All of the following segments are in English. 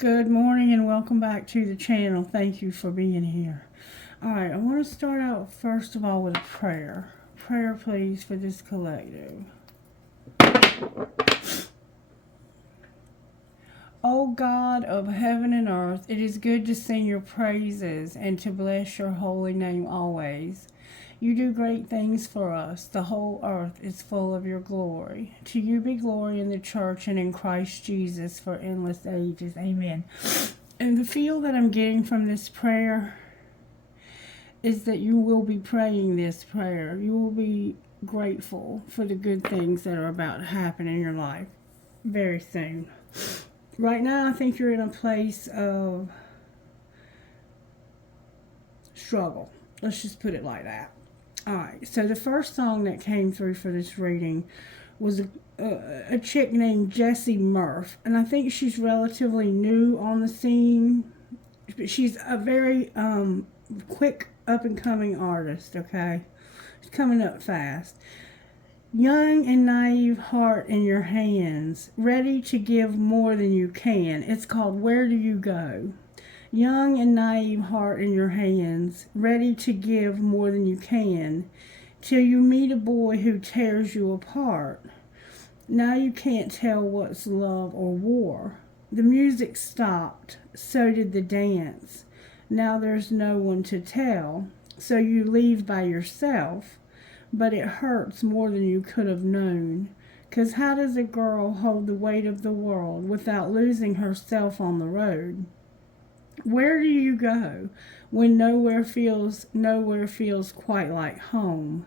Good morning and welcome back to the channel. Thank you for being here. Alright, I want to start out first of all with a prayer. Prayer, please, for this collective. O God of heaven and earth, it is good to sing your praises and to bless your holy name always. You do great things for us. The whole earth is full of your glory. To you be glory in the church and in Christ Jesus for endless ages. Amen. And the feel that I'm getting from this prayer is that you will be praying this prayer. You will be grateful for the good things that are about to happen in your life very soon. Right now, I think you're in a place of struggle. Let's just put it like that. Alright, so the first song that came through for this reading was a chick named Jessie Murph. And I think she's relatively new on the scene. But she's a very quick up-and-coming artist, okay? She's coming up fast. Young and naive heart in your hands, ready to give more than you can. It's called Where Do You Go? Young and naive heart in your hands, ready to give more than you can, till you meet a boy who tears you apart. Now you can't tell what's love or war. The music stopped, so did the dance. Now there's no one to tell, so you leave by yourself. But it hurts more than you could have known. 'Cause how does a girl hold the weight of the world without losing herself on the road? Where do you go when nowhere feels quite like home?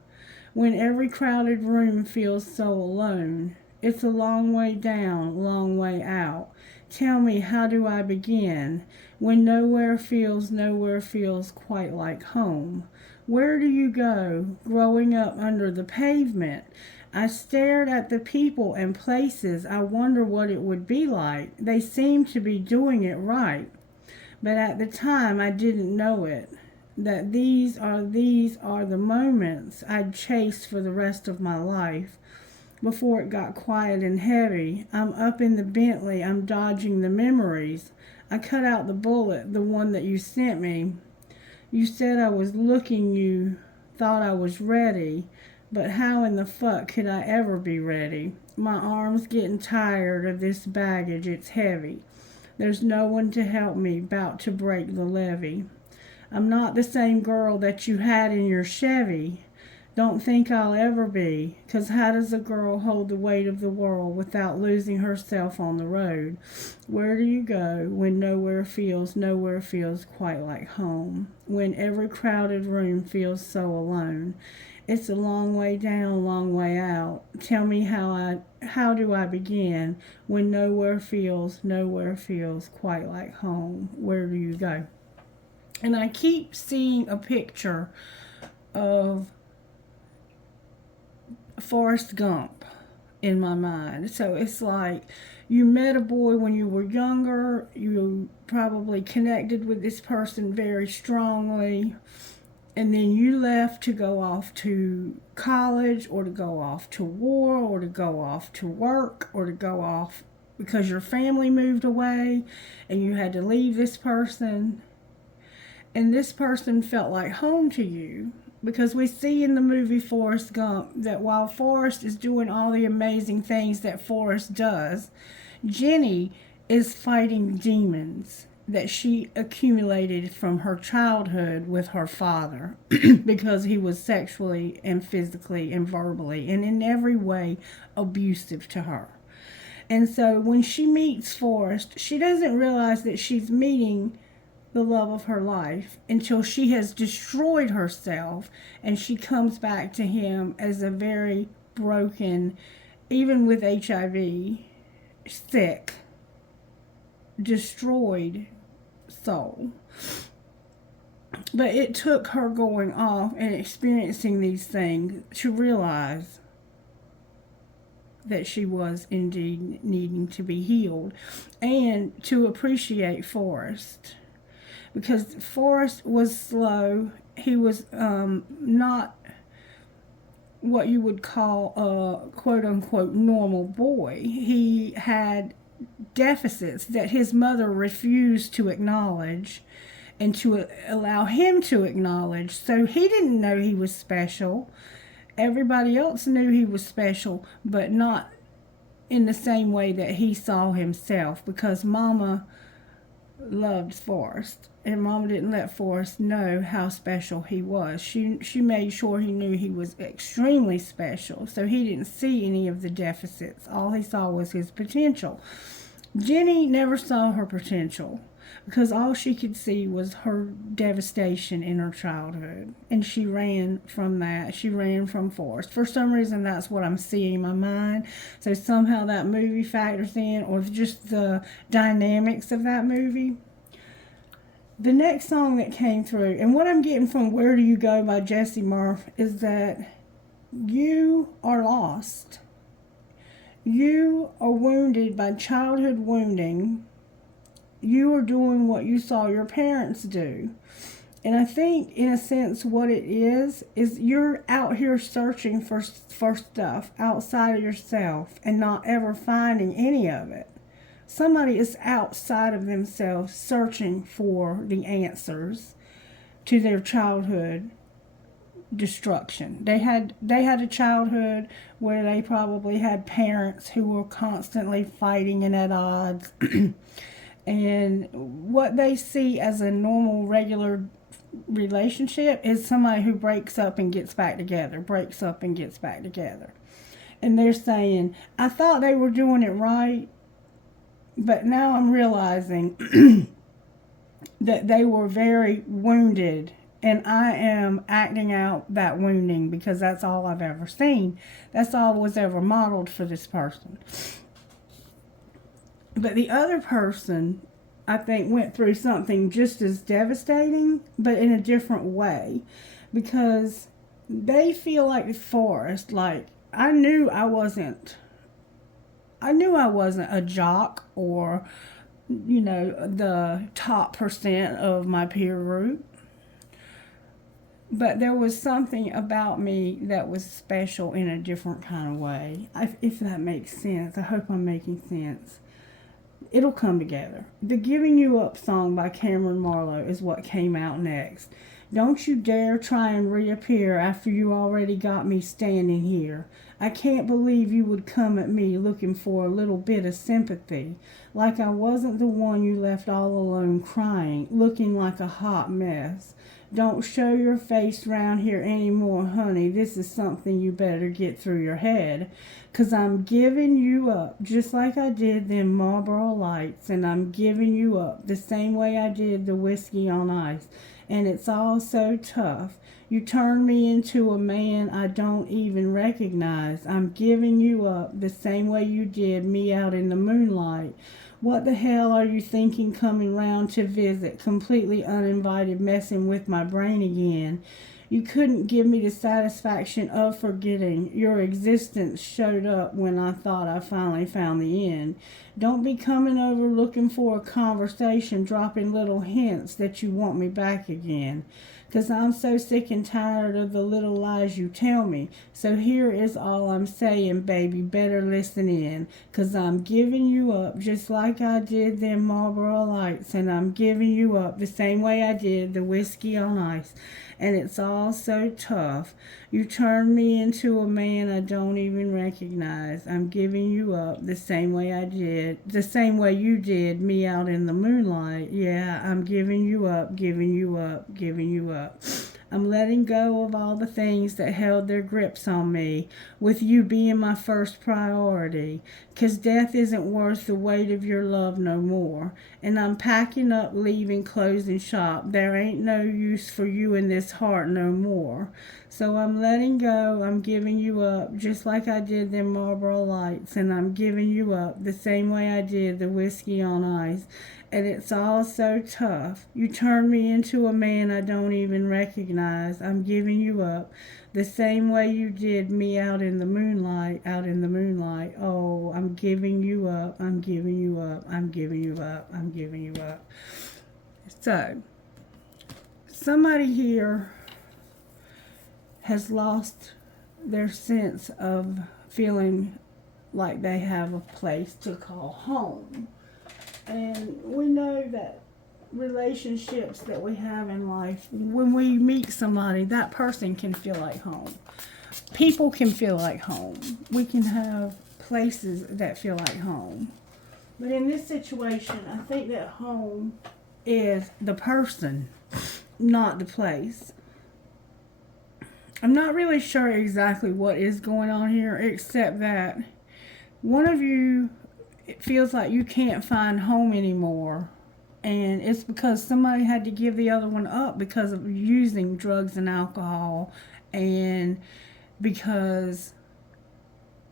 When every crowded room feels so alone? It's a long way down, long way out. Tell me, how do I begin when nowhere feels quite like home? Where do you go, growing up under the pavement? I stared at the people and places. I wonder what it would be like. They seem to be doing it right. But at the time, I didn't know it. That these are the moments I'd chase for the rest of my life. Before it got quiet and heavy, I'm up in the Bentley. I'm dodging the memories. I cut out the bullet, the one that you sent me. You said I was looking, you thought I was ready, but how in the fuck could I ever be ready? My arm's getting tired of this baggage, it's heavy. There's no one to help me, 'bout to break the levee. I'm not the same girl that you had in your Chevy. Don't think I'll ever be, 'cause how does a girl hold the weight of the world without losing herself on the road? Where do you go when nowhere feels quite like home? When every crowded room feels so alone? It's a long way down, long way out. Tell me how do I begin when nowhere feels quite like home? Where do you go? And I keep seeing a picture of Forrest Gump in my mind. So it's like you met a boy when you were younger, you probably connected with this person very strongly, and then you left to go off to college or to go off to war or to go off to work or to go off because your family moved away and you had to leave this person. And this person felt like home to you. Because we see in the movie Forrest Gump that while Forrest is doing all the amazing things that Forrest does, Jenny is fighting demons that she accumulated from her childhood with her father because he was sexually and physically and verbally and in every way abusive to her. And so when she meets Forrest, she doesn't realize that she's meeting the love of her life until she has destroyed herself and she comes back to him as a very broken, even with HIV, sick, destroyed soul. But it took her going off and experiencing these things to realize that she was indeed needing to be healed and to appreciate Forrest. Because Forrest was slow. He was not what you would call a quote-unquote normal boy. He had deficits that his mother refused to acknowledge and to allow him to acknowledge. So he didn't know he was special. Everybody else knew he was special, but not in the same way that he saw himself, because Mama loved Forrest, and Mama didn't let Forrest know how special he was. She made sure he knew he was extremely special, so he didn't see any of the deficits. All he saw was his potential. Jenny never saw her potential, because all she could see was her devastation in her childhood, and she ran from that. She ran from Forrest. For some reason, that's what I'm seeing in my mind. So somehow that movie factors in, or just the dynamics of that movie. The next song that came through, and what I'm getting from Where Do You Go by Jessie Murph, is that you are lost. You are wounded by childhood wounding. You are doing what you saw your parents do. And I think, in a sense, what it is you're out here searching for stuff outside of yourself and not ever finding any of it. Somebody is outside of themselves searching for the answers to their childhood destruction. They had a childhood where they probably had parents who were constantly fighting and at odds. And what they see as a normal, regular relationship is somebody who breaks up and gets back together, breaks up and gets back together. And they're saying, I thought they were doing it right, but now I'm realizing that they were very wounded, and I am acting out that wounding because that's all I've ever seen. That's all was ever modeled for this person. But the other person, I think, went through something just as devastating, but in a different way. Because they feel like Forrest, like, I knew I wasn't a jock or, the top percent of my peer group. But there was something about me that was special in a different kind of way. If that makes sense. I hope I'm making sense. It'll come together. The Giving You Up song by Cameron Marlowe is what came out next. Don't you dare try and reappear after you already got me standing here. I can't believe you would come at me looking for a little bit of sympathy, like I wasn't the one you left all alone crying, looking like a hot mess. Don't show your face round here anymore, honey. This is something you better get through your head. 'Cause I'm giving you up just like I did them Marlboro Lights, and I'm giving you up the same way I did the whiskey on ice. And it's all so tough. You turned me into a man I don't even recognize. I'm giving you up the same way you did me out in the moonlight. What the hell are you thinking coming round to visit, completely uninvited, messing with my brain again? You couldn't give me the satisfaction of forgetting. Your existence showed up when I thought I finally found the end. Don't be coming over looking for a conversation, dropping little hints that you want me back again. 'Cause I'm so sick and tired of the little lies you tell me. So here is all I'm saying, baby, better listen in. 'Cause I'm giving you up just like I did them Marlboro Lights, and I'm giving you up the same way I did the whiskey on ice. And it's all so tough. You turned me into a man I don't even recognize. I'm giving you up the same way you did me out in the moonlight. Yeah, I'm giving you up, giving you up, giving you up. I'm letting go of all the things that held their grips on me, with you being my first priority, 'cause death isn't worth the weight of your love no more. And I'm packing up, leaving, closing shop. There ain't no use for you in this heart no more. So I'm letting go, I'm giving you up, just like I did them Marlboro Lights, and I'm giving you up the same way I did the whiskey on ice. And it's all so tough. You turned me into a man I don't even recognize. I'm giving you up the same way you did me out in the moonlight, out in the moonlight. Oh, I'm giving you up, I'm giving you up, I'm giving you up, I'm giving you up. So, somebody here has lost their sense of feeling like they have a place to call home. And we know that relationships that we have in life, when we meet somebody, that person can feel like home. People can feel like home. We can have places that feel like home. But in this situation, I think that home is the person, not the place. I'm not really sure exactly what is going on here, except that one of you, it feels like you can't find home anymore. And it's because somebody had to give the other one up because of using drugs and alcohol, and because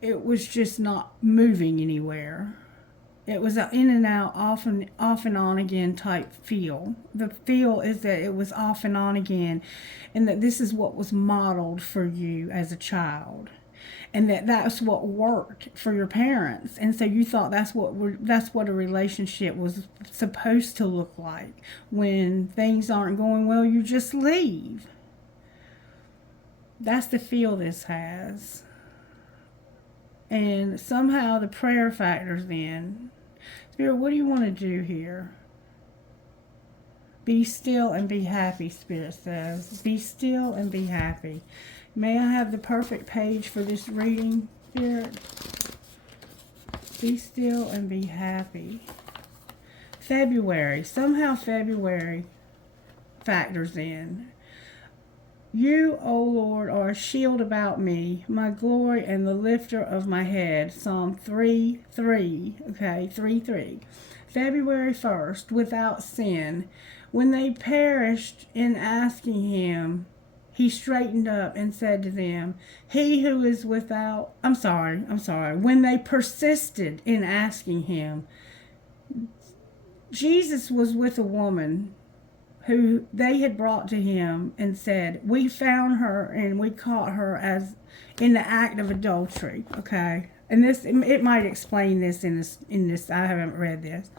it was just not moving anywhere. It was an in and out, off and on again type feel. The feel is that it was off and on again, and that this is what was modeled for you as a child, and that's what worked for your parents. And so you thought that's what a relationship was supposed to look like. When things aren't going well, you just leave. That's the feel this has. And somehow the prayer factors in. Spirit, what do you want to do here? Be still and be happy, Spirit says. Be still and be happy. May I have the perfect page for this reading, Spirit? Be still and be happy. February. Somehow February factors in. You, O Lord, are a shield about me, my glory and the lifter of my head. Psalm 3:3. Okay, 3:3. February 1st, without sin. When they perished in asking him, he straightened up and said to them, he who is without... I'm sorry. When they persisted in asking him, Jesus was with a woman who they had brought to him and said, we found her and we caught her as in the act of adultery. Okay, and this, it might explain this in this. I haven't read this,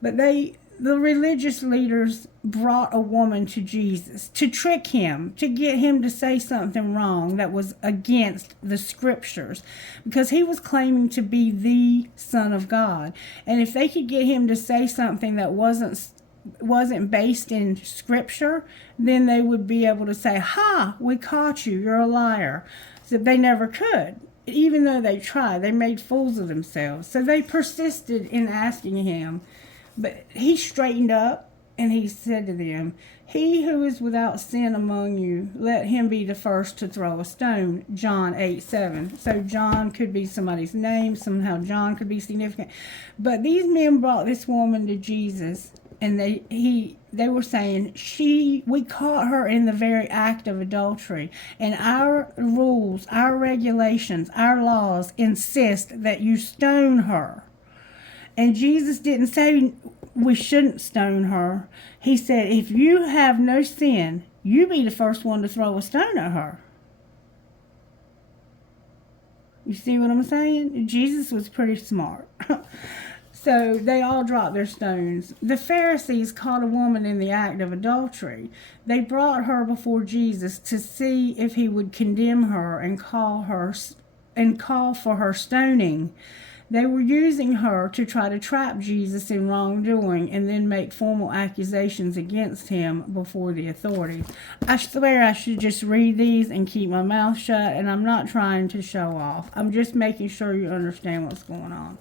but the religious leaders brought a woman to Jesus to trick him, to get him to say something wrong that was against the scriptures, because he was claiming to be the Son of God. And if they could get him to say something that wasn't based in scripture, then they would be able to say, ha, we caught you, you're a liar. So they never could. Even though they tried, they made fools of themselves. So they persisted in asking him. But he straightened up and he said to them, he who is without sin among you, let him be the first to throw a stone. John 8:7. So John could be somebody's name. Somehow John could be significant. But these men brought this woman to Jesus, and they were saying, we caught her in the very act of adultery. And our rules, our regulations, our laws insist that you stone her. And Jesus didn't say we shouldn't stone her. He said, if you have no sin, you be the first one to throw a stone at her. You see what I'm saying? Jesus was pretty smart. So they all dropped their stones. The Pharisees caught a woman in the act of adultery. They brought her before Jesus to see if he would condemn her and call for her stoning. They were using her to try to trap Jesus in wrongdoing and then make formal accusations against him before the authorities. I swear I should just read these and keep my mouth shut, and I'm not trying to show off. I'm just making sure you understand what's going on.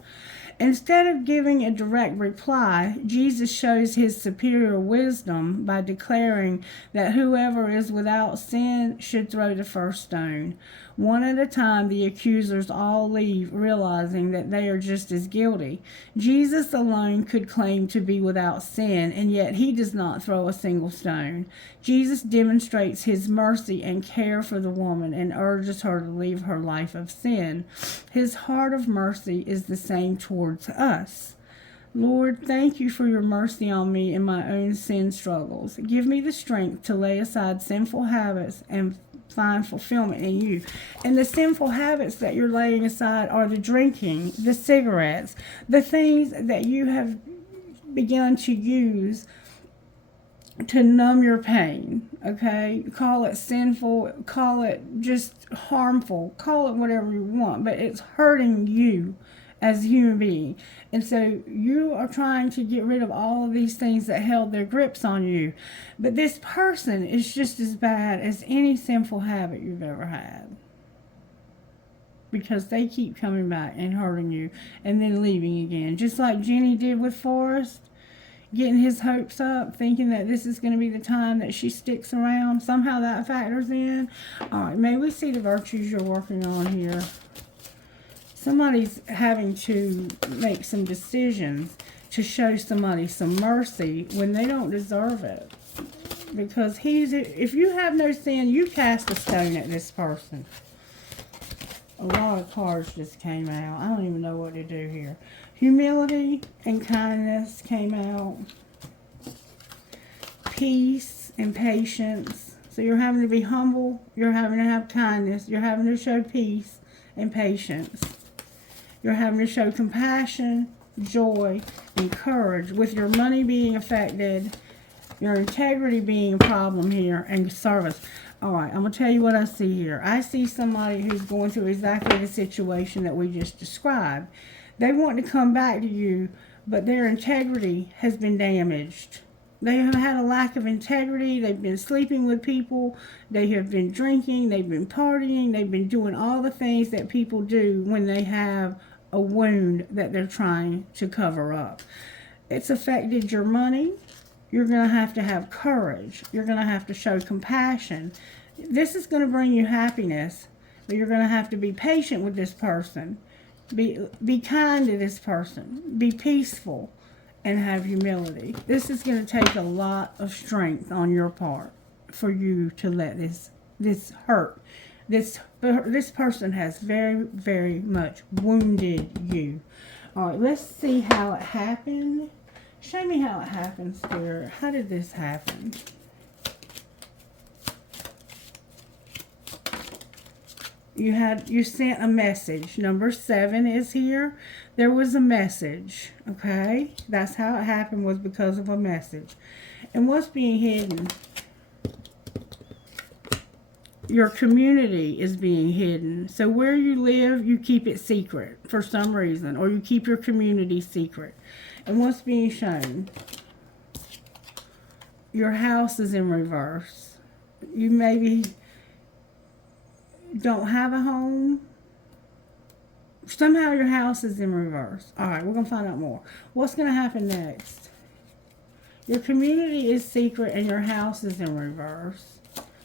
Instead of giving a direct reply, Jesus shows his superior wisdom by declaring that whoever is without sin should throw the first stone. One at a time, the accusers all leave, realizing that they are just as guilty. Jesus alone could claim to be without sin, and yet he does not throw a single stone. Jesus demonstrates his mercy and care for the woman and urges her to leave her life of sin. His heart of mercy is the same towards us. Lord, thank you for your mercy on me in my own sin struggles. Give me the strength to lay aside sinful habits and find fulfillment in you. And the sinful habits that you're laying aside are the drinking, the cigarettes, the things that you have begun to use to numb your pain, okay? Call it sinful, call it just harmful, call it whatever you want, but it's hurting you as a human being. And so you are trying to get rid of all of these things that held their grips on you. But this person is just as bad as any sinful habit you've ever had, because they keep coming back and hurting you and then leaving again. Just like Jenny did with Forrest, getting his hopes up, thinking that this is going to be the time that she sticks around. Somehow that factors in. All right, may we see the virtues you're working on here. Somebody's having to make some decisions to show somebody some mercy when they don't deserve it. Because if you have no sin, you cast a stone at this person. A lot of cards just came out. I don't even know what to do here. Humility and kindness came out. Peace and patience. So you're having to be humble. You're having to have kindness. You're having to show peace and patience. You're having to show compassion, joy, and courage. With your money being affected, your integrity being a problem here, and service. All right, I'm going to tell you what I see here. I see somebody who's going through exactly the situation that we just described. They want to come back to you, but their integrity has been damaged. They have had a lack of integrity. They've been sleeping with people. They have been drinking. They've been partying. They've been doing all the things that people do when they have a wound that they're trying to cover up. It's affected your money. You're going to have courage. You're going to have to show compassion. This is going to bring you happiness, but you're going to have to be patient with this person. Be kind to this person. Be peaceful and have humility. This is going to take a lot of strength on your part for you to let this hurt. This person has very, very much wounded you. All right, let's see how it happened. Show me how it happened, Spirit. How did this happen? You sent a message. Number 7 is here. There was a message, okay? That's how it happened, was because of a message. And what's being hidden? Your community is being hidden. So where you live, you keep it secret for some reason, or you keep your community secret. And what's being shown? Your house is in reverse. You maybe don't have a home. Somehow your house is in reverse. All right, we're going to find out more. What's going to happen next? Your community is secret and your house is in reverse.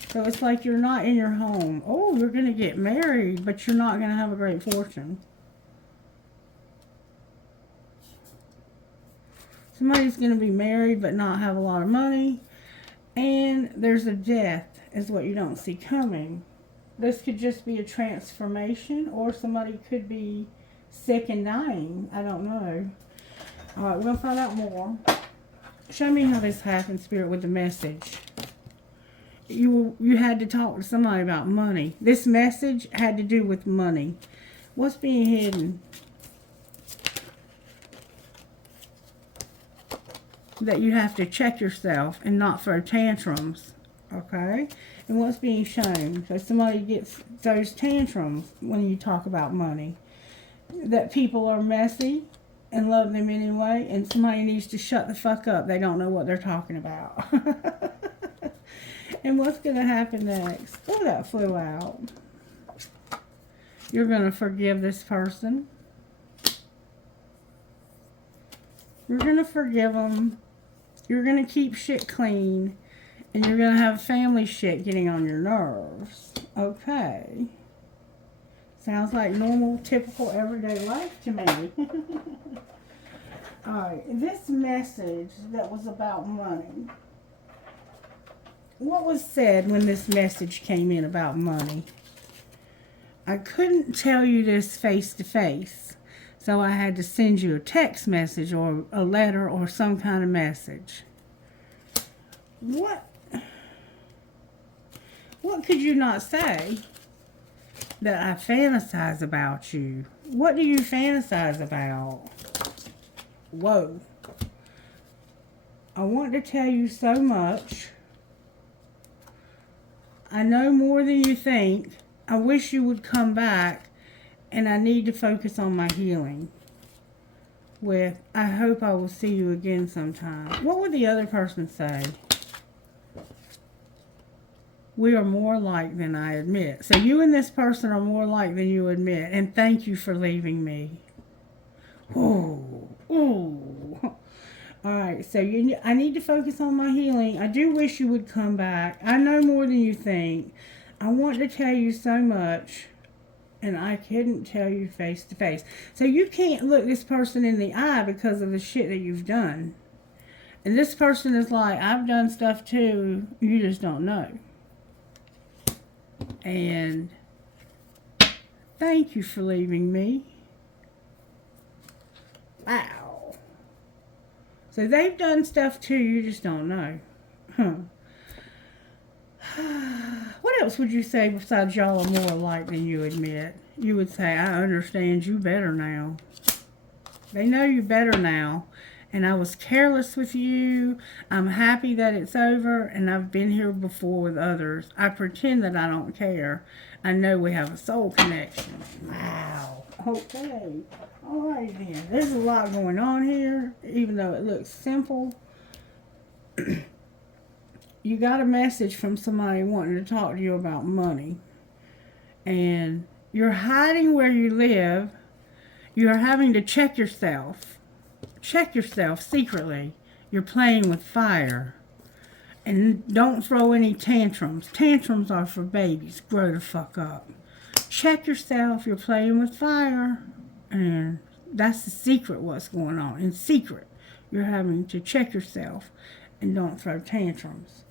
So it's like you're not in your home. Oh, you're going to get married, but you're not going to have a great fortune. Somebody's going to be married but not have a lot of money. And there's a death is what you don't see coming. This could just be a transformation, or somebody could be sick and dying. I don't know. All right, we're going to find out more. Show me how this happened, Spirit, with the message. You had to talk to somebody about money. This message had to do with money. What's being hidden? That you have to check yourself and not throw tantrums. Okay? And what's being shown? So somebody gets those tantrums when you talk about money. That people are messy and love them anyway, and somebody needs to shut the fuck up. They don't know what they're talking about. And what's going to happen next? Oh, that flew out. You're going to forgive this person. You're going to forgive them. You're going to keep shit clean. And you're going to have family shit getting on your nerves. Okay. Sounds like normal, typical, everyday life to me. Alright, this message that was about money. What was said when this message came in about money? I couldn't tell you this face to face. So I had to send you a text message or a letter or some kind of message. What could you not say? That I fantasize about you. What do you fantasize about? Whoa. I want to tell you so much. I know more than you think. I wish you would come back, and I need to focus on my healing. With, I hope I will see you again sometime. What would the other person say? We are more alike than I admit. So you and this person are more alike than you admit. And thank you for leaving me. Ooh. Ooh. Alright, so I need to focus on my healing. I do wish you would come back. I know more than you think. I want to tell you so much. And I couldn't tell you face to face. So you can't look this person in the eye because of the shit that you've done. And this person is like, I've done stuff too. You just don't know. And thank you for leaving me. Wow. So they've done stuff too, you just don't know. Huh. What else would you say besides y'all are more alike than you admit? You would say, I understand you better now. They know you better now. And I was careless with you. I'm happy that it's over, and I've been here before with others. I pretend that I don't care. I know we have a soul connection. Wow. Okay. All right then. There's a lot going on here, even though it looks simple. You got a message from somebody wanting to talk to you about money. And you're hiding where you live. You're having to check yourself. Check yourself secretly. You're playing with fire. And don't throw any tantrums. Tantrums are for babies. Grow the fuck up. Check yourself. You're playing with fire. And that's the secret what's going on. In secret, you're having to check yourself and don't throw tantrums.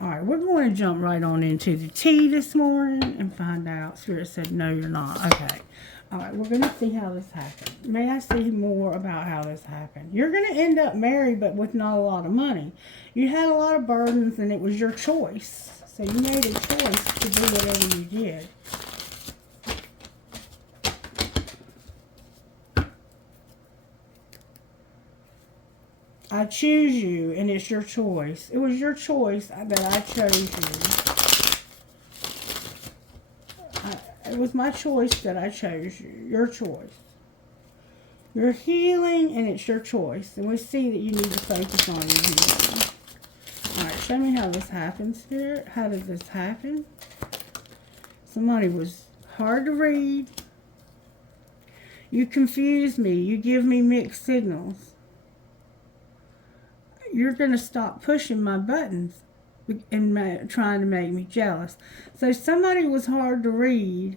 Alright, we're going to jump right on into the tea this morning and find out. Spirit said, no, you're not. Okay. Alright, we're going to see how this happened. May I see more about how this happened? You're going to end up married, but with not a lot of money. You had a lot of burdens, and it was your choice. So you made a choice to do whatever you did. I choose you, and it's your choice. It was your choice that I chose you. It was my choice that I chose you. Your choice. You're healing, and it's your choice. And we see that you need to focus on your healing. Alright, show me how this happened, Spirit. How did this happen? Somebody was hard to read. You confuse me. You give me mixed signals. You're going to stop pushing my buttons and trying to make me jealous. So somebody was hard to read,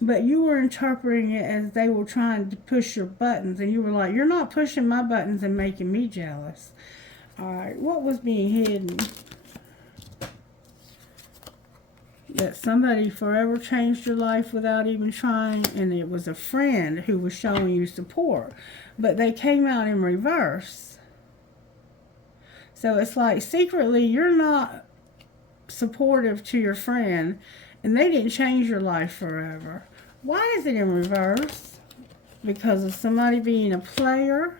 but you were interpreting it as they were trying to push your buttons. And you were like, you're not pushing my buttons and making me jealous. Alright, what was being hidden? That somebody forever changed your life without even trying. And it was a friend who was showing you support. But they came out in reverse. So it's like secretly you're not supportive to your friend, and they didn't change your life forever. Why is it in reverse? Because of somebody being a player.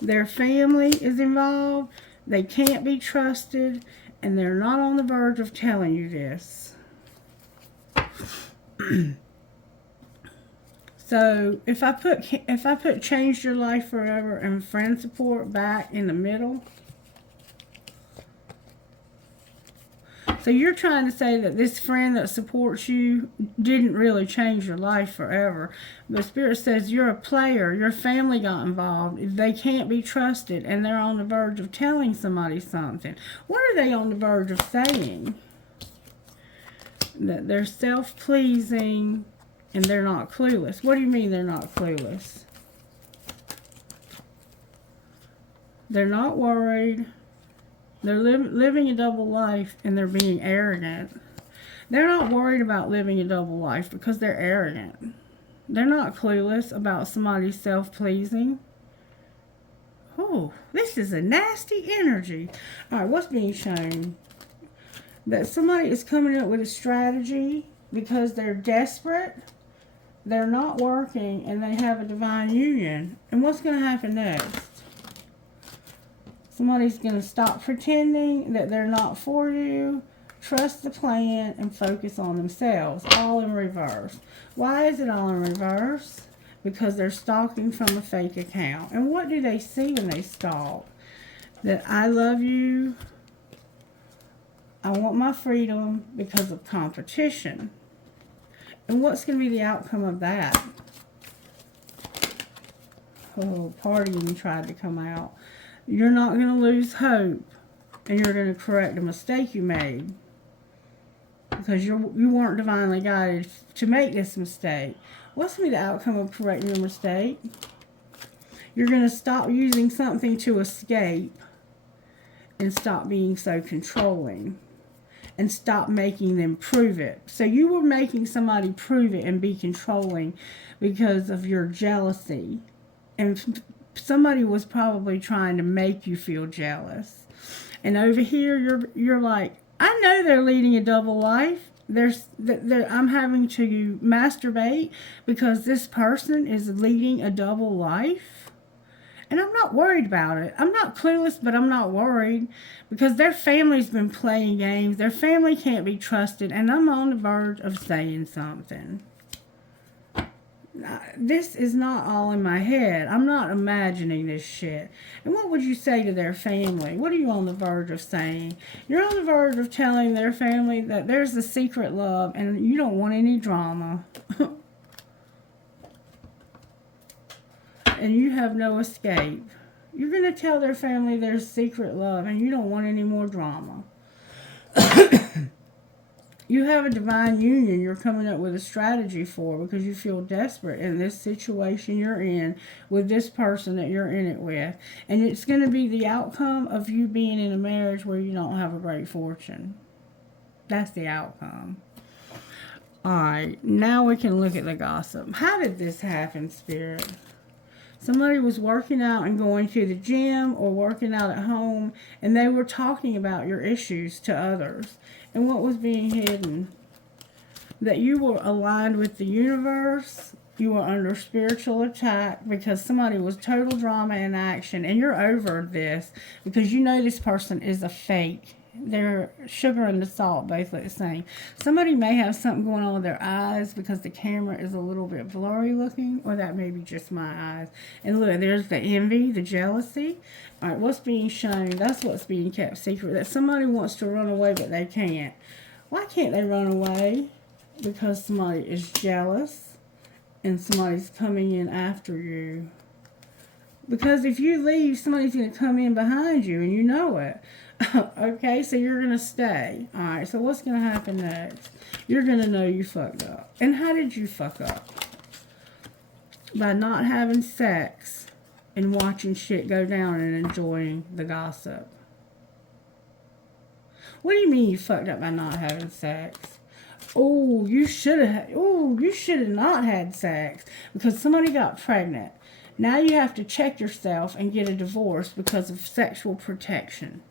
Their family is involved. They can't be trusted, and they're not on the verge of telling you this. So if I put changed your life forever and friend support back in the middle. So you're trying to say that this friend that supports you didn't really change your life forever. But Spirit says you're a player. Your family got involved. They can't be trusted, and they're on the verge of telling somebody something. What are they on the verge of saying? That they're self-pleasing. And they're not clueless. What do you mean they're not clueless? They're not worried. They're living a double life, and they're being arrogant. They're not worried about living a double life because they're arrogant. They're not clueless about somebody's self-pleasing. Oh, this is a nasty energy. All right, what's being shown? That somebody is coming up with a strategy because they're desperate. They're not working, and they have a divine union. And what's going to happen next? Somebody's going to stop pretending that they're not for you, trust the plan, and focus on themselves. All in reverse. Why is it all in reverse? Because they're stalking from a fake account. And what do they see when they stalk? That I love you. I want my freedom because of competition. And what's going to be the outcome of that? Oh, partying tried to come out. You're not going to lose hope. And you're going to correct a mistake you made. Because you weren't divinely guided to make this mistake. What's going to be the outcome of correcting your mistake? You're going to stop using something to escape. And stop being so controlling. And stop making them prove it. So you were making somebody prove it and be controlling because of your jealousy. And somebody was probably trying to make you feel jealous. And over here, you're like, I know they're leading a double life. I'm having to masturbate because this person is leading a double life. And I'm not worried about it. I'm not clueless, but I'm not worried because their family's been playing games. Their family can't be trusted, and I'm on the verge of saying something. This is not all in my head. I'm not imagining this shit. And what would you say to their family? What are you on the verge of saying? You're on the verge of telling their family that there's a secret love and you don't want any drama. And you have no escape. You're going to tell their family there's secret love and you don't want any more drama. You have a divine union you're coming up with a strategy for because you feel desperate in this situation you're in with this person that you're in it with. And it's going to be the outcome of you being in a marriage where you don't have a great fortune. That's the outcome. Alright, now we can look at the gossip. How did this happen, Spirit? Somebody was working out and going to the gym or working out at home, and they were talking about your issues to others. And what was being hidden? That you were aligned with the universe. You were under spiritual attack because somebody was total drama in action. And you're over this because you know this person is a fake. Their sugar and the salt both look the same. Somebody may have something going on with their eyes because the camera is a little bit blurry looking, or that may be just my eyes. And look, there's the envy, the jealousy. All right, what's being shown? That's what's being kept secret. That somebody wants to run away, but they can't. Why can't they run away? Because somebody is jealous and somebody's coming in after you. Because if you leave, somebody's going to come in behind you, and you know it. Okay, so you're going to stay. Alright, so what's going to happen next? You're going to know you fucked up. And how did you fuck up? By not having sex and watching shit go down and enjoying the gossip. What do you mean you fucked up by not having sex? Oh, you should have not had sex because somebody got pregnant. Now you have to check yourself and get a divorce because of sexual protection.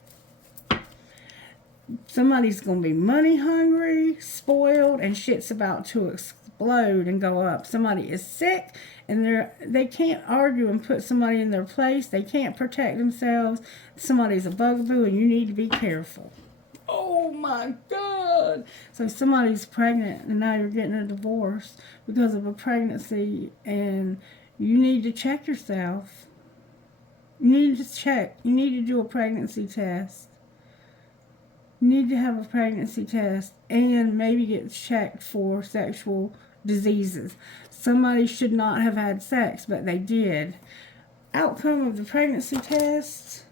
Somebody's going to be money hungry, spoiled, and shit's about to explode and go up. Somebody is sick, and they can't argue and put somebody in their place. They can't protect themselves. Somebody's a bugaboo, and you need to be careful. Oh my God. So somebody's pregnant, and now you're getting a divorce because of a pregnancy, and you need to check yourself. You need to check. You need to do a pregnancy test. You need to have a pregnancy test and maybe get checked for sexual diseases. Somebody should not have had sex, but they did. Outcome of the pregnancy test,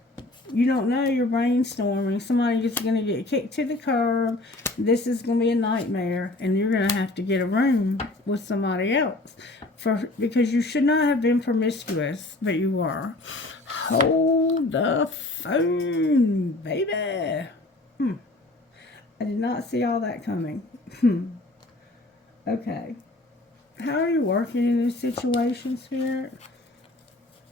you don't know, you're brainstorming. Somebody is going to get kicked to the curb. This is going to be a nightmare, and you're going to have to get a room with somebody else because you should not have been promiscuous, but you were. Hold the phone, baby. I did not see all that coming. Okay. How are you working in this situation, Spirit?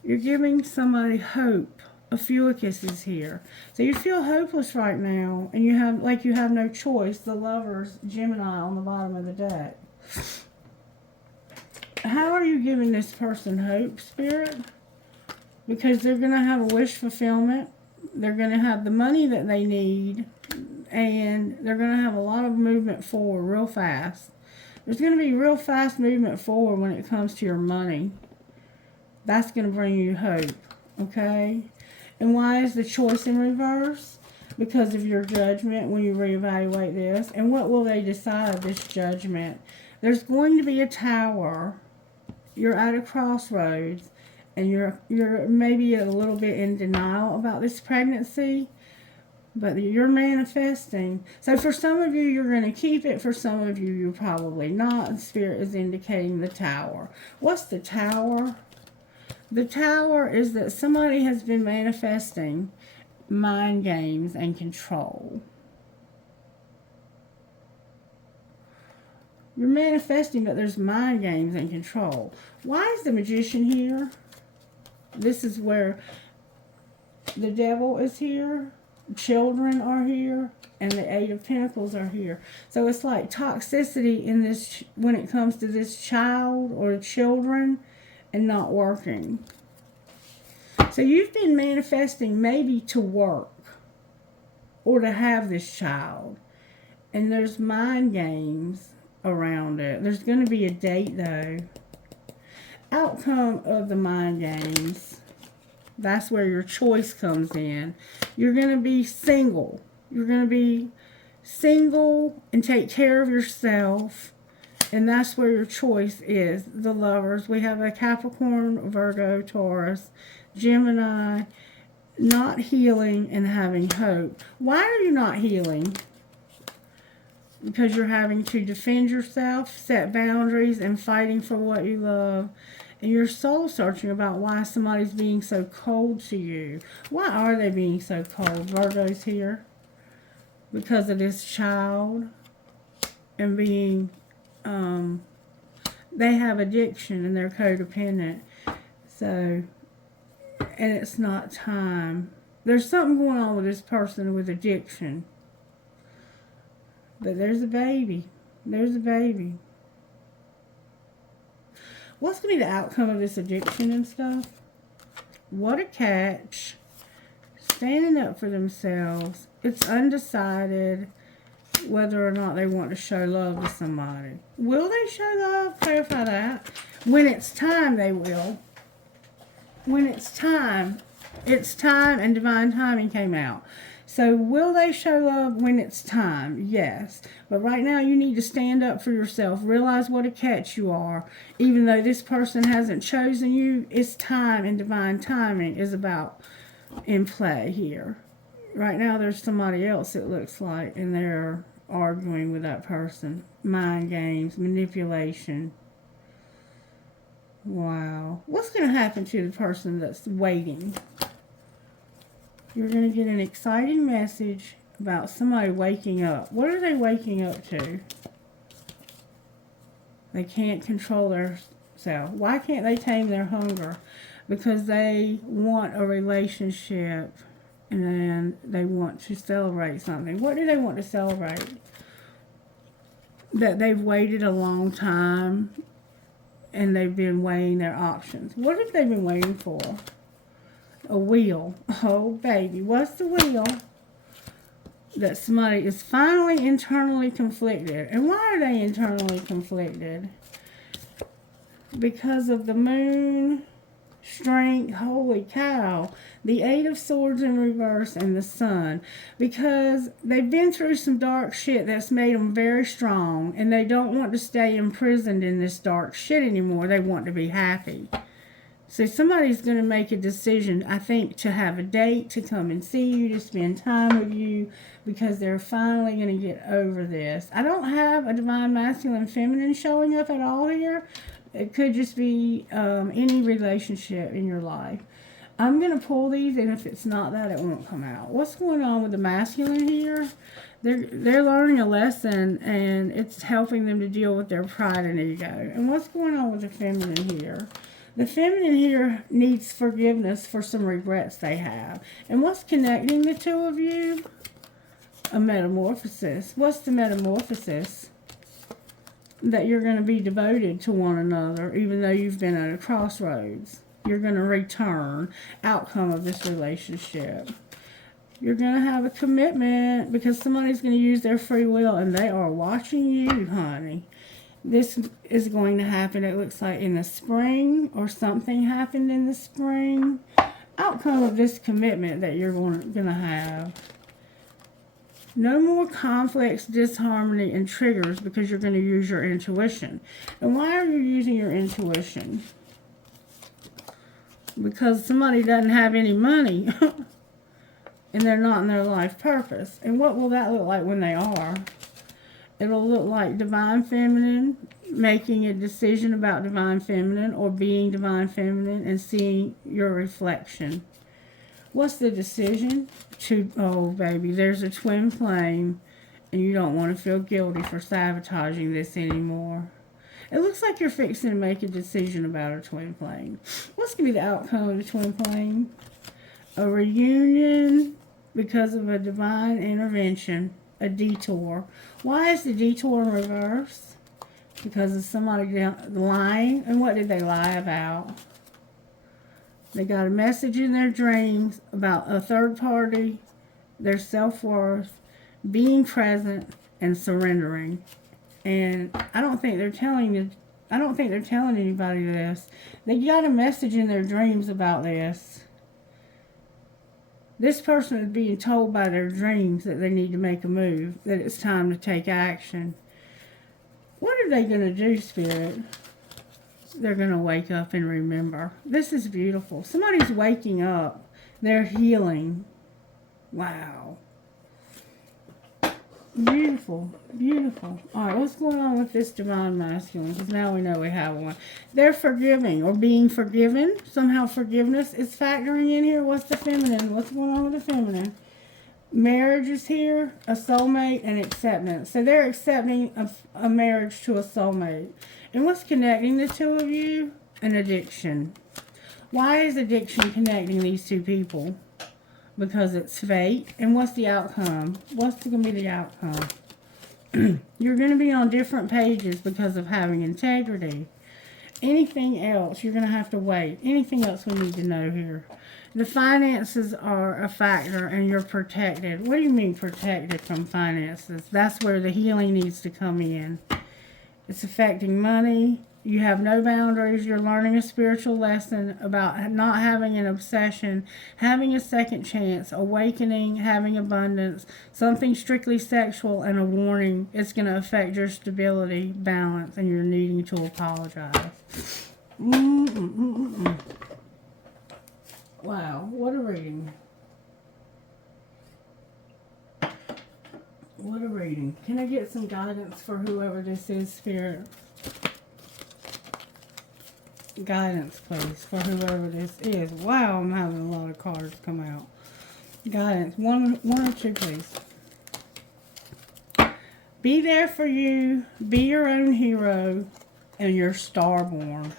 You're giving somebody hope. Ophiuchus is here. So you feel hopeless right now, and you have no choice. The Lover's Gemini on the bottom of the deck. How are you giving this person hope, Spirit? Because they're going to have a wish fulfillment. They're going to have the money that they need, and they're going to have a lot of movement forward real fast. There's going to be real fast movement forward when it comes to your money. That's going to bring you hope, okay? And why is the choice in reverse? Because of your judgment when you reevaluate this. And what will they decide of this judgment? There's going to be a tower. You're at a crossroads, and you're maybe a little bit in denial about this pregnancy, but you're manifesting. So for some of you, you're going to keep it. For some of you, you're probably not. And Spirit is indicating the tower. What's the tower? The tower is that somebody has been manifesting mind games and control. You're manifesting, but there's mind games and control. Why is the Magician here? This is where the devil is here, children are here, and the Eight of Pentacles are here. So it's like toxicity in this when it comes to this child or children and not working. So you've been manifesting maybe to work or to have this child. And there's mind games around it. There's going to be a date though. Outcome of the mind games. That's where your choice comes in. You're going to be single. You're going to be single and take care of yourself. And that's where your choice is. The Lovers. We have a Capricorn, Virgo, Taurus, Gemini, not healing and having hope. Why are you not healing? Because you're having to defend yourself, set boundaries, and fighting for what you love. And you're soul searching about why somebody's being so cold to you. Why are they being so cold? Virgo's here. Because of this child and being, they have addiction and they're codependent. So, and it's not time. There's something going on with this person with addiction. But there's a baby. There's a baby. What's going to be the outcome of this addiction and stuff? What a catch. Standing up for themselves. It's undecided whether or not they want to show love to somebody. Will they show love? Clarify that. When it's time, they will. When it's time and divine timing came out. So will they show love when it's time? Yes. But right now you need to stand up for yourself. Realize what a catch you are. Even though this person hasn't chosen you, it's time and divine timing is about in play here. Right now there's somebody else it looks like, and they're arguing with that person. Mind games, manipulation. Wow. What's going to happen to the person that's waiting? You're going to get an exciting message about somebody waking up. What are they waking up to? They can't control themselves. Why can't they tame their hunger? Because they want a relationship and they want to celebrate something. What do they want to celebrate? That they've waited a long time and they've been weighing their options. What have they been waiting for? A wheel. Oh, baby. What's the wheel? That somebody is finally internally conflicted. And why are they internally conflicted? Because of the moon, strength, holy cow. The Eight of Swords in reverse and the Sun. Because they've been through some dark shit that's made them very strong. And they don't want to stay imprisoned in this dark shit anymore. They want to be happy. So somebody's going to make a decision, I think, to have a date, to come and see you, to spend time with you, because they're finally going to get over this. I don't have a divine masculine feminine showing up at all here. It could just be any relationship in your life. I'm going to pull these, and if it's not that, it won't come out. What's going on with the masculine here? They're learning a lesson, and it's helping them to deal with their pride and ego. And what's going on with the feminine here? The feminine here needs forgiveness for some regrets they have. And what's connecting the two of you? A metamorphosis. What's the metamorphosis? That you're going to be devoted to one another, even though you've been at a crossroads. You're going to return. Outcome of this relationship. You're going to have a commitment because somebody's going to use their free will and they are watching you, honey. This is going to happen, it looks like, in the spring, or something happened in the spring. Outcome of this commitment that you're going to have. No more conflicts, disharmony, and triggers because you're going to use your intuition. And why are you using your intuition? Because somebody doesn't have any money. And they're not in their life purpose. And what will that look like when they are? It'll look like divine feminine, making a decision about divine feminine, or being divine feminine and seeing your reflection. What's the decision? Oh baby, there's a twin flame, and you don't want to feel guilty for sabotaging this anymore. It looks like you're fixing to make a decision about a twin flame. What's going to be the outcome of the twin flame? A reunion because of a divine intervention, a detour. Why is the detour in reverse? Because of somebody lying. And what did they lie about? They got a message in their dreams about a third party, their self-worth, being present, and surrendering. And I don't think they're telling anybody this. They got a message in their dreams about this. This person is being told by their dreams that they need to make a move, that it's time to take action. What are they going to do, Spirit? They're going to wake up and remember. This is beautiful. Somebody's waking up. They're healing. Wow. Beautiful. Beautiful. All right, what's going on with this divine masculine? Because now we know we have one. They're forgiving or being forgiven. Somehow forgiveness is factoring in here. What's the feminine? What's going on with the feminine? Marriage is here, a soulmate, and acceptance. So they're accepting a marriage to a soulmate. And what's connecting the two of you? An addiction. Why is addiction connecting these two people? Because it's fate. And what's the outcome? What's going to be the outcome? You're going to be on different pages because of having integrity. Anything else, you're going to have to wait. Anything else we need to know here? The finances are a factor and you're protected. What do you mean protected from finances? That's where the healing needs to come in. It's affecting money. You have no boundaries. You're learning a spiritual lesson about not having an obsession, having a second chance, awakening, having abundance, something strictly sexual, and a warning. It's going to affect your stability, balance, and you're needing to apologize. Wow, what a reading. What a reading. Can I get some guidance for whoever this is, Spirit? Guidance, please, for whoever this is. Wow, I'm having a lot of cards come out. Guidance. One or two, please. Be there for you. Be your own hero. And you're starborn.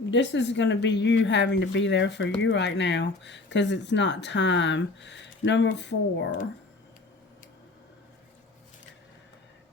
This is going to be you having to be there for you right now. Because it's not time. Number 4.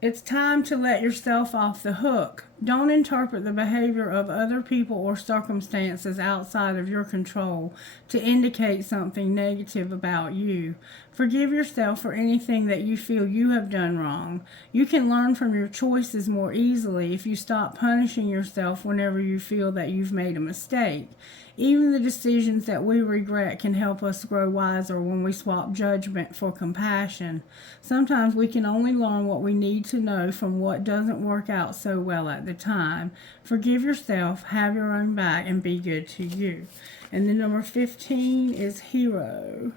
It's time to let yourself off the hook. Don't interpret the behavior of other people or circumstances outside of your control to indicate something negative about you. Forgive yourself for anything that you feel you have done wrong. You can learn from your choices more easily if you stop punishing yourself whenever you feel that you've made a mistake. Even the decisions that we regret can help us grow wiser when we swap judgment for compassion. Sometimes we can only learn what we need to know from what doesn't work out so well at the time. Forgive yourself, have your own back, and be good to you. And then number 15 is hero.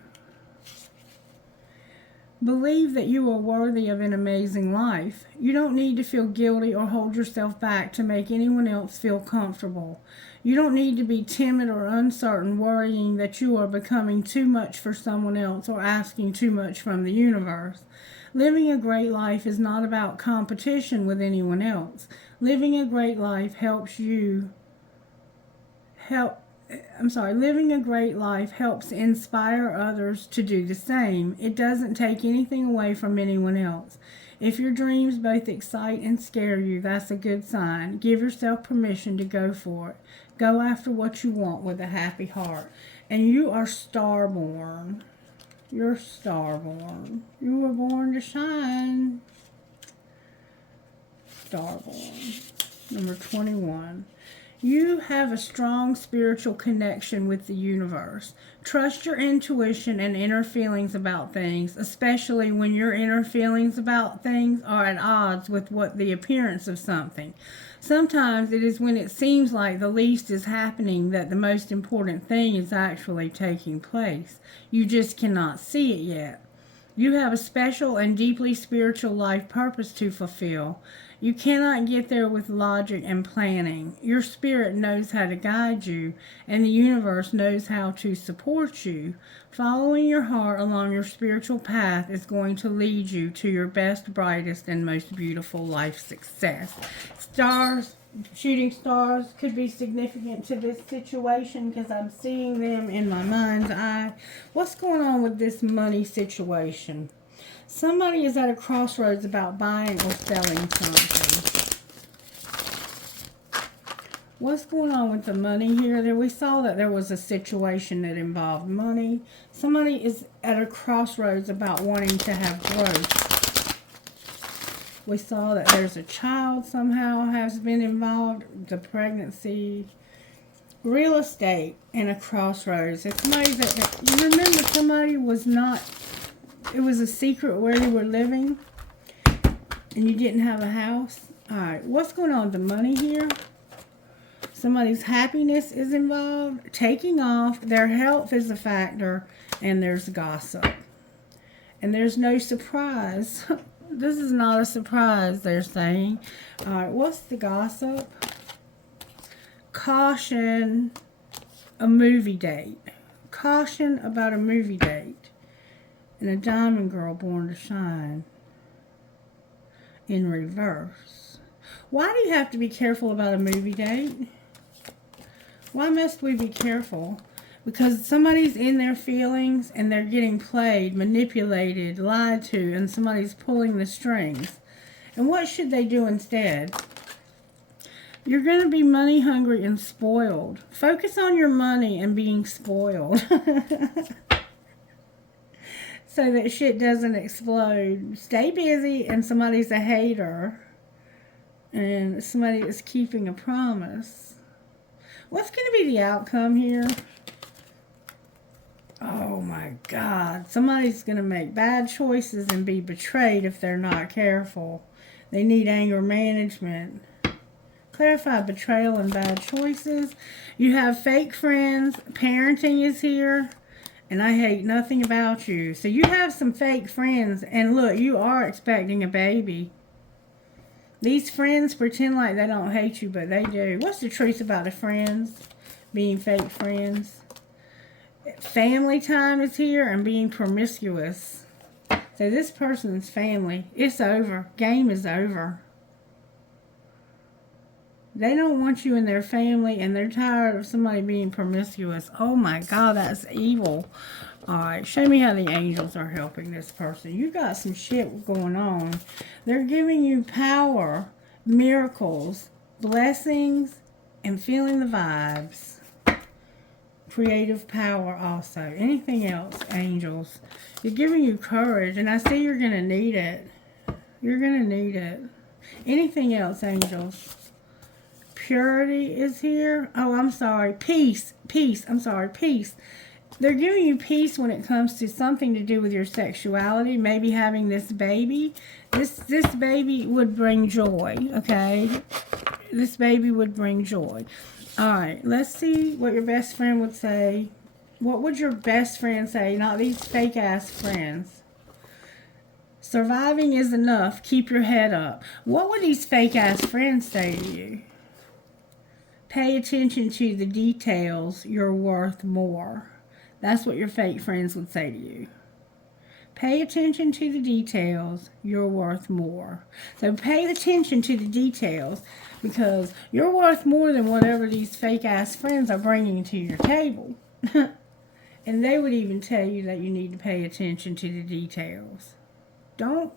Believe that you are worthy of an amazing life. You don't need to feel guilty or hold yourself back to make anyone else feel comfortable. You don't need to be timid or uncertain, worrying that you are becoming too much for someone else or asking too much from the universe. Living a great life is not about competition with anyone else. Living a great life Living a great life helps inspire others to do the same. It doesn't take anything away from anyone else. If your dreams both excite and scare you, that's a good sign. Give yourself permission to go for it. Go after what you want with a happy heart. And you are starborn. You're starborn. You were born to shine. Starborn. Number 21. You have a strong spiritual connection with the universe. Trust your intuition and inner feelings about things, especially when your inner feelings about things are at odds with what the appearance of something. Sometimes it is when it seems like the least is happening that the most important thing is actually taking place. You just cannot see it yet. You have a special and deeply spiritual life purpose to fulfill. You cannot get there with logic and planning. Your spirit knows how to guide you, and the universe knows how to support you. Following your heart along your spiritual path is going to lead you to your best, brightest, and most beautiful life success. Stars, shooting stars could be significant to this situation because I'm seeing them in my mind's eye. What's going on with this money situation? Somebody is at a crossroads about buying or selling something. What's going on with the money here? We saw that there was a situation that involved money. Somebody is at a crossroads about wanting to have growth. We saw that there's a child somehow has been involved. The pregnancy. Real estate and a crossroads. It's somebody that you remember somebody was not... It was a secret where you were living and you didn't have a house. Alright, what's going on with the money here? Somebody's happiness is involved. Taking off. Their health is a factor. And there's gossip. And there's no surprise. This is not a surprise, they're saying. Alright, what's the gossip? Caution, a movie date. Caution about a movie date. And a diamond girl born to shine in reverse. Why do you have to be careful about a movie date? Why must we be careful? Because somebody's in their feelings and they're getting played, manipulated, lied to, and somebody's pulling the strings. And what should they do instead? You're going to be money hungry and spoiled. Focus on your money and being spoiled. So that shit doesn't explode. Stay busy and somebody's a hater. And somebody is keeping a promise. What's going to be the outcome here? Oh my God. Somebody's going to make bad choices and be betrayed if they're not careful. They need anger management. Clarify betrayal and bad choices. You have fake friends. Parenting is here. And I hate nothing about you. So you have some fake friends. And look, you are expecting a baby. These friends pretend like they don't hate you, but they do. What's the truth about the friends? Being fake friends. Family time is here and being promiscuous. So this person's family, it's over. Game is over. They don't want you in their family, and they're tired of somebody being promiscuous. Oh my God, that's evil. Alright, show me how the angels are helping this person. You got some shit going on. They're giving you power, miracles, blessings, and feeling the vibes. Creative power also. Anything else, angels? They're giving you courage, and I see you're going to need it. You're going to need it. Anything else, angels? Purity is here. Oh, I'm sorry. Peace. Peace. I'm sorry. Peace. They're giving you peace when it comes to something to do with your sexuality. Maybe having this baby. This baby would bring joy. Okay? This baby would bring joy. Alright. Let's see what your best friend would say. What would your best friend say? Not these fake ass friends. Surviving is enough. Keep your head up. What would these fake ass friends say to you? Pay attention to the details. You're worth more. That's what your fake friends would say to you. Pay attention to the details. You're worth more. So pay attention to the details because you're worth more than whatever these fake ass friends are bringing to your table. And they would even tell you that you need to pay attention to the details. Don't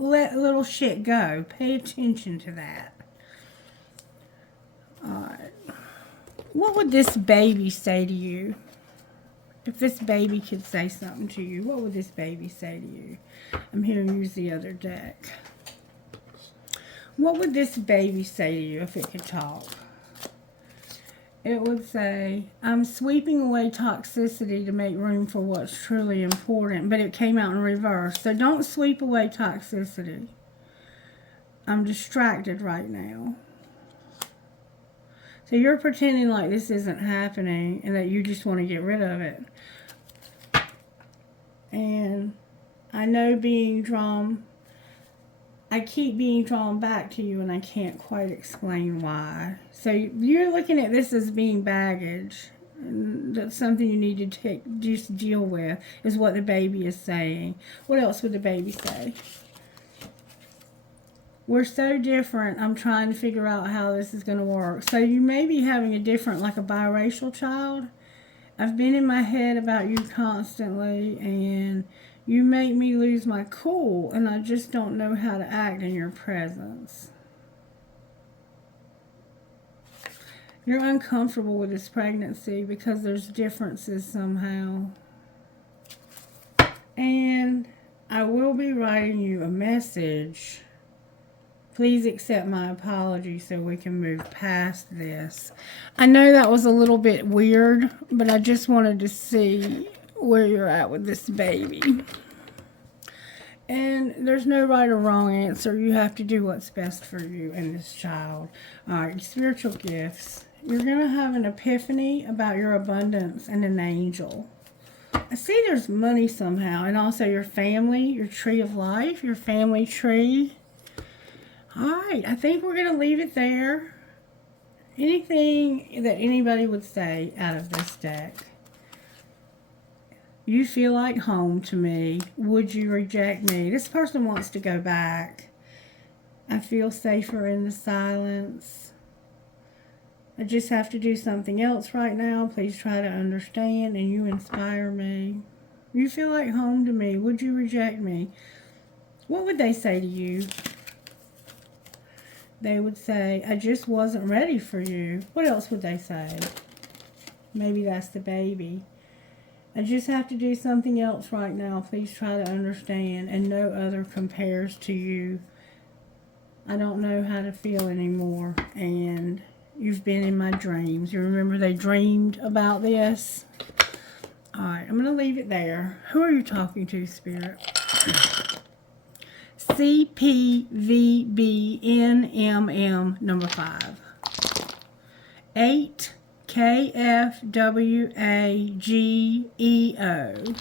let little shit go. Pay attention to that. Alright. What would this baby say to you? If this baby could say something to you, what would this baby say to you? I'm here to use the other deck. What would this baby say to you if it could talk? It would say, I'm sweeping away toxicity to make room for what's truly important. But it came out in reverse. So don't sweep away toxicity. I'm distracted right now. So you're pretending like this isn't happening and that you just want to get rid of it. And I know I keep being drawn back to you and I can't quite explain why. So you're looking at this as being baggage. And that's something you need to just deal with, is what the baby is saying. What else would the baby say? We're so different. I'm trying to figure out how this is going to work. So you may be having a different, like a biracial child. I've been in my head about you constantly, and you make me lose my cool, and I just don't know how to act in your presence. You're uncomfortable with this pregnancy because there's differences somehow. And I will be writing you a message. Please accept my apology so we can move past this. I know that was a little bit weird, but I just wanted to see where you're at with this baby. And there's no right or wrong answer. You have to do what's best for you and this child. All right, spiritual gifts. You're going to have an epiphany about your abundance and an angel. I see there's money somehow, and also your family, your tree of life, your family tree. All right, I think we're going to leave it there. Anything that anybody would say out of this deck? You feel like home to me. Would you reject me? This person wants to go back. I feel safer in the silence. I just have to do something else right now. Please try to understand, and you inspire me. You feel like home to me. Would you reject me? What would they say to you? They would say, I just wasn't ready for you. What else would they say? Maybe that's the baby. I just have to do something else right now. Please try to understand, and no other compares to you. I don't know how to feel anymore, and you've been in my dreams. You remember they dreamed about this? All right, I'm going to leave it there. Who are you talking to, Spirit? CPVBNMM number 5. 8 KFWAGEO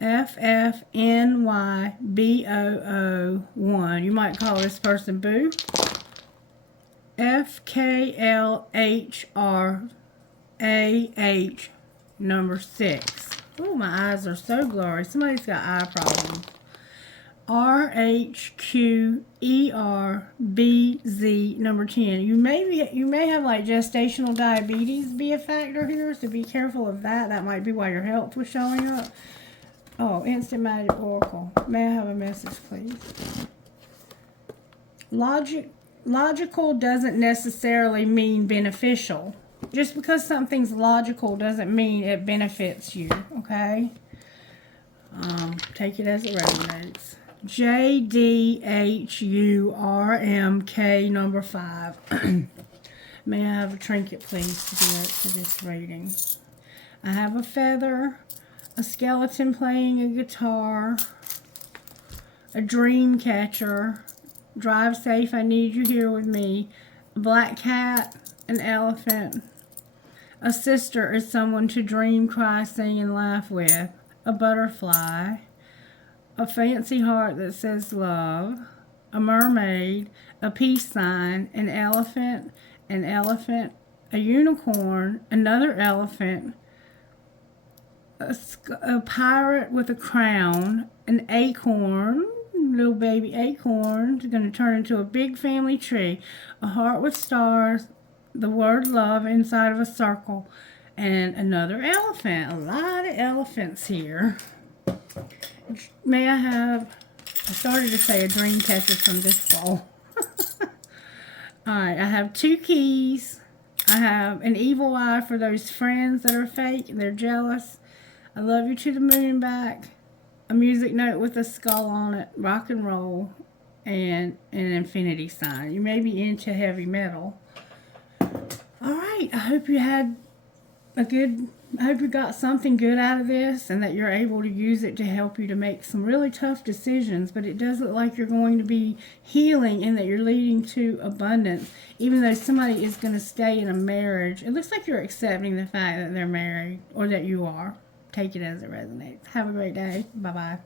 FFNYBOO1. You might call this person Boo. FKLHRAH number 6. Oh, my eyes are so blurry. Somebody's got eye problems. RHQERBZ number 10. You may have like gestational diabetes be a factor here, so be careful of that. That might be why your health was showing up. Oh, Instant Magic Oracle. May I have a message, please? Logical doesn't necessarily mean beneficial. Just because something's logical doesn't mean it benefits you, okay? Take it as it resonates. JDHURMK number 5. May I have a trinket, please, Spirit, for this reading? I have a feather, a skeleton playing a guitar, a dream catcher, drive safe, I need you here with me, a black cat, an elephant, a sister is someone to dream, cry, sing, and laugh with, a butterfly, a fancy heart that says love, a mermaid, a peace sign, an elephant, a unicorn, another elephant, a pirate with a crown, an acorn, little baby acorn is going to turn into a big family tree, a heart with stars, the word love inside of a circle, and another elephant. A lot of elephants here. May I have, I started to say a dream catcher from this fall. Alright, I have 2 keys, I have an evil eye for those friends that are fake and they're jealous. I love you to the moon and back. A music note with a skull on it, rock and roll, and an infinity sign. You may be into heavy metal. All right, I hope you had I hope you got something good out of this and that you're able to use it to help you to make some really tough decisions. But it does look like you're going to be healing and that you're leading to abundance. Even though somebody is going to stay in a marriage, it looks like you're accepting the fact that they're married or that you are. Take it as it resonates. Have a great day. Bye-bye.